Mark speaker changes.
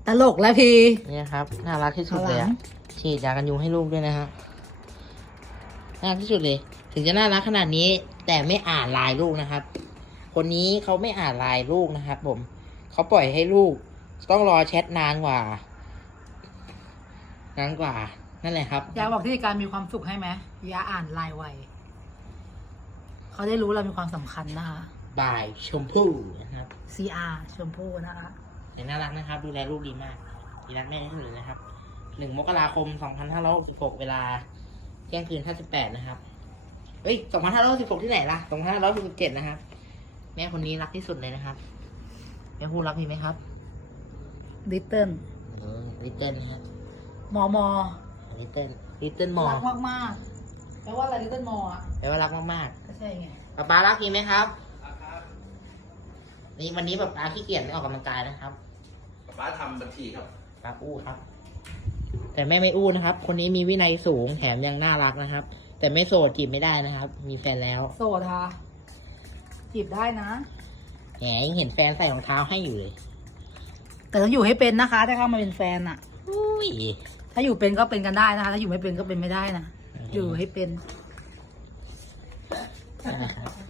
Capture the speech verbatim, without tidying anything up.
Speaker 1: ตลกแล้วพี่
Speaker 2: เนี่ยครับน่ารักที่สุดเลยอะฉีดยากันยุงให้ลูกด้วยนะฮะน่ารักที่สุดเลย ถึงจะน่ารักขนาดนี้ แต่ไม่อ่านไลน์ลูกนะครับ คนนี้เขาไม่อ่านไลน์ลูกนะครับ ผมเขาปล่อยให้ลูก ต้องรอแชทนานกว่านานกว่านั่นแหละครับ
Speaker 1: อยากบอกที่การมีความสุขให้ไหมอย่าอ่านไลน์ไวเขาได้รู้เรามีความสำคัญนะคะ
Speaker 2: บ่ายชมพู่นะครับ
Speaker 1: ซี อาร์ ชมพู่นะคะ
Speaker 2: แต่น่ารักนะครับ ดูแลลูกดีมากดีรักแม่ที่สุดเลยนะครับหนึ่งมกราคมสองพันห้าร้อยหกสิบหกเวลาเที่ยงคืนห้าสิบแปดนะครับเอ้ยสองพันห้าร้อยหกสิบหกที่ไหนล่ะสองพันห้าร้อยหกสิบเจ็ดนะครับแม่คนนี้รักที่สุดเลยนะครับแม่พูดรักมีไหมครับ
Speaker 1: ลิตเติ้ล
Speaker 2: เออลิตเติ้ลนะครับ
Speaker 1: มอมอ
Speaker 2: ลิตเติ้ลลิตเติ้ลมอ
Speaker 1: รักมากๆแปลว่าอะไรลิตเติ้ลมออ่ะ
Speaker 2: แปลว่ารักมาก
Speaker 1: ก็ใช่ไง
Speaker 2: ๆป๊าป๊ารักมีไหมครับนี่วันนี้ป๊าป๊าขี้เกียจไม่ออกกำลังกายนะครับ
Speaker 3: ป้าทำบัญชีครับ
Speaker 2: ป๊าอู้ครับ แต่แม่ไม่อู้นะครับ คนนี้มีวินัยสูงแถมยังน่ารักนะครับ แต่ไม่โสดจีบไม่ได้นะครับ มีแฟนแล้ว
Speaker 1: โสดค่ะจีบได้นะ
Speaker 2: แหมยังเห็นแฟนใส่รองเท้าให้อยู่เลย
Speaker 1: แต่ต้องอยู่ให้เป็นนะคะถ้าเข้ามาเป็นแฟนอะ
Speaker 2: อุ้ย
Speaker 1: ถ้าอยู่เป็นก็เป็นกันได้นะคะ ถ้าอยู่ไม่เป็นก็เป็นไม่ได้นะ อยู่ให้เป็น
Speaker 2: นะครับ